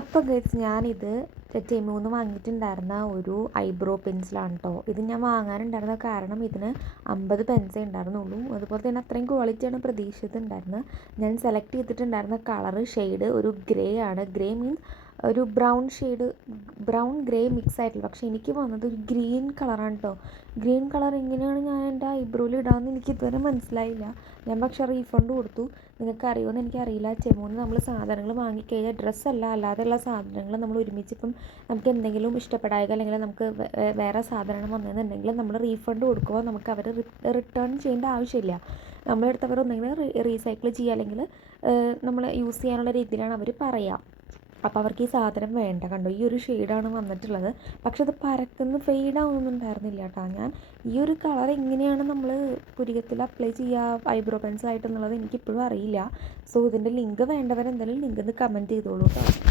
അപ്പോൾ ഗൈസ് ഞാനിത് ടെമുന്ന് വാങ്ങിയിട്ടുണ്ടായിരുന്ന ഒരു ഐബ്രോ പെൻസിലാണ് കേട്ടോ. ഇത് ഞാൻ വാങ്ങാനുണ്ടായിരുന്ന കാരണം ഇതിന് 50 പെൻസേ ഉണ്ടായിരുന്നുള്ളൂ. അതുപോലെ തന്നെ അത്രയും ക്വാളിറ്റിയാണ് പ്രതീക്ഷിച്ചിട്ടുണ്ടായിരുന്നത്. ഞാൻ സെലക്ട് ചെയ്തിട്ടുണ്ടായിരുന്ന കളറ് ഷെയ്ഡ് ഒരു ഗ്രേ ആണ്. ഗ്രേ മീൻസ് ഒരു brown shade, brown grey mix ആയിട്ടുള്ള. പക്ഷേ എനിക്ക് വന്നത് ഒരു ഗ്രീൻ കളറാണ് കേട്ടോ. ഗ്രീൻ കളർ എങ്ങനെയാണ് ഞാൻ എൻ്റെ ഐബ്രോയിൽ ഇടാമെന്ന് എനിക്ക് ഇതുവരെ മനസ്സിലായില്ല. ഞാൻ പക്ഷേ റീഫണ്ട് കൊടുത്തു. നിങ്ങൾക്ക് അറിയുമെന്ന് എനിക്കറിയില്ല. ടെമുന്ന് നമ്മൾ സാധനങ്ങൾ വാങ്ങിക്കഴിഞ്ഞാൽ ഡ്രസ്സല്ല, അല്ലാതെയുള്ള സാധനങ്ങൾ നമ്മൾ ഒരുമിച്ച് ഇപ്പം നമുക്ക് എന്തെങ്കിലും ഇഷ്ടപ്പെടായക അല്ലെങ്കിൽ നമുക്ക് വേറെ സാധനം വന്നതെന്നുണ്ടെങ്കിൽ നമ്മൾ റീഫണ്ട് കൊടുക്കുമ്പോൾ നമുക്ക് അവർ റിട്ടേൺ ചെയ്യേണ്ട ആവശ്യമില്ല. നമ്മളെടുത്തവർ ഒന്നെങ്കിൽ റീസൈക്കിൾ ചെയ്യുക അല്ലെങ്കിൽ നമ്മൾ യൂസ് ചെയ്യാനുള്ള രീതിയിലാണ് അവർ പറയുക. അപ്പോൾ അവർക്ക് ഈ സാധനം വേണ്ട. കണ്ടോ, ഈ ഒരു ഷെയ്ഡാണ് വന്നിട്ടുള്ളത്. പക്ഷെ അത് പരക്കുന്ന ഫെയ്ഡാവുന്നൊന്നും ഉണ്ടായിരുന്നില്ല കേട്ടോ. ഞാൻ ഈ ഒരു കളർ എങ്ങനെയാണ് നമ്മൾ പുരികത്തിൽ അപ്ലൈ ചെയ്യുക ഐബ്രോ പെൻസിലായിട്ടെന്നുള്ളത് എനിക്കിപ്പോഴും അറിയില്ല. സോ ഇതിൻ്റെ ലിങ്ക് വേണ്ടവരെന്തായാലും ലിങ്ക് ഒന്ന് കമൻറ്റ് ചെയ്തോളൂ കേട്ടോ.